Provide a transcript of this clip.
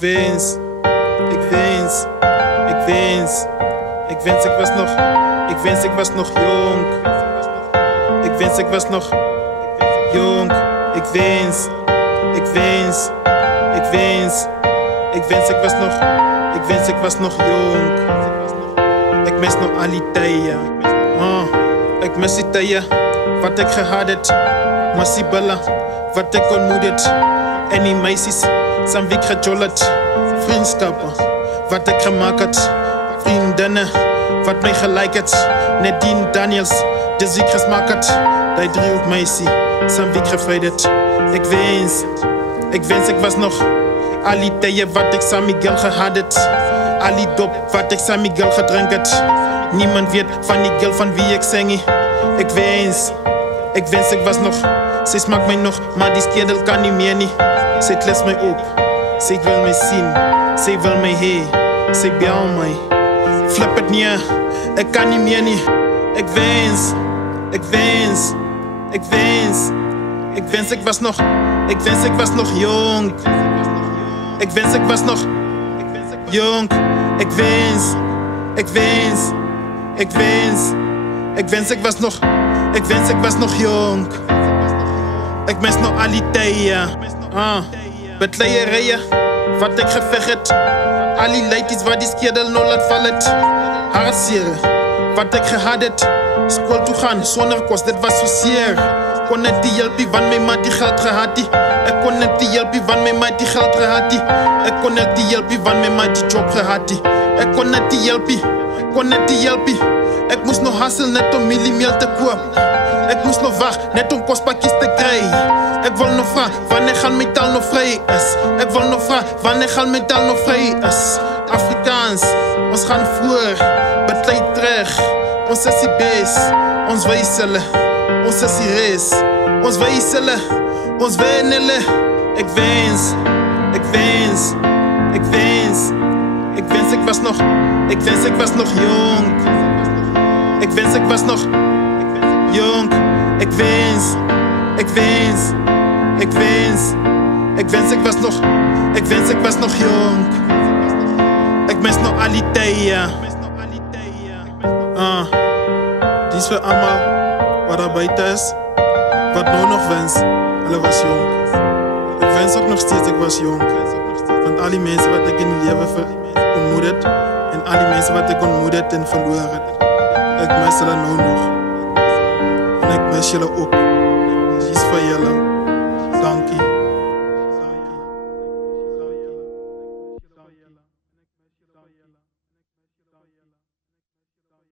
wens, ik wens, ik wens, ik wens ik was nog, ik wens ik was nog jong. Ik wens ik was nog jong. Ik wens, ik wens, ik wens, ik wens ik was nog, ik wens ik was nog jong. Ik mis nog al die tijden. Ik mis die tijden wat ik gehad het. Massibella, wat ik ontmoet het. En die meisjes, zijn wie ik gejollet. Vriendschappen, wat ik gemaakt het. Vriendinnen, wat mij gelijk het. Nadine Daniels, dus ik gesmaakt het. Die driehoek meisje, zijn wie ik gevrijd het. Ik wens ik was nog. Al die tijden wat ik samen Miguel gehad het. Al die dop wat ik samen Miguel gedrink het. Niemand weet van die girl van wie ik zing. Ik wens ik was nog. Zij smaakt mij nog, maar die skedel kan niet meer nie. Zij kles mij op, zij wil mij zien. Zij wil mij heen, zij bel mij. Flip het neer, ik kan niet meer nie. Ik wens, ik wens, ik wens. Ik wens ik was nog, ik wens ik was nog jong. Ik wens ik was nog jong. Ik wens, ik wens, ik wens. Ik wens ik was nog, ik wens ik was nog jong. Ik mis nog al die tijden. Betleierijen, wat ik gevecht het. Al die ladies waar die skedel nou laat vallen. Hartseer, wat ik gehad het. School toe gaan, zonder kost, dit was zo zeer. Kon net die helpie, want mijn maat die geld gehad die. Ik kon net die helpie, want mijn maat die geld gehad die. Ik kon net die helpie, want mijn maat die job gehad die. Ik kon net die helpie, kon net die helpie. Ik moest nog hasselen net om mieliemeel te koop. Ik moest nog wachten net om kostpakjes te krijgen. Ik wil nog vragen wanneer gaan mijn taal nog vrij is. Ik wil nog vragen wanneer gaan mijn taal nog vrij is. Afrikaans, ons gaan voor, betlei terug. Ons is die beest, ons wijzelen. Ons is die race, ons wijzelen. Ons winnen. Ik wens, ik wens, ik wens. Ik wens ik was nog, ik wens ik was nog jong. Ik wens ik was nog jong. Ik wens, ik wens, ik wens. Ik wens ik was nog, ik wens ik was nog jong. Ik mis nog al die tijden. Die is voor allemaal wat er buiten is. Wat nou nog wens, hulle was jong. Ik wens ook nog steeds ik was jong. Want al die mensen wat ik in het leven ontmoet heb. En al die mensen wat ik ontmoet heb en verloren heb. Ik mis hulle nou nog. En ik mis jullie ook. Die is voor jullie. Dankie.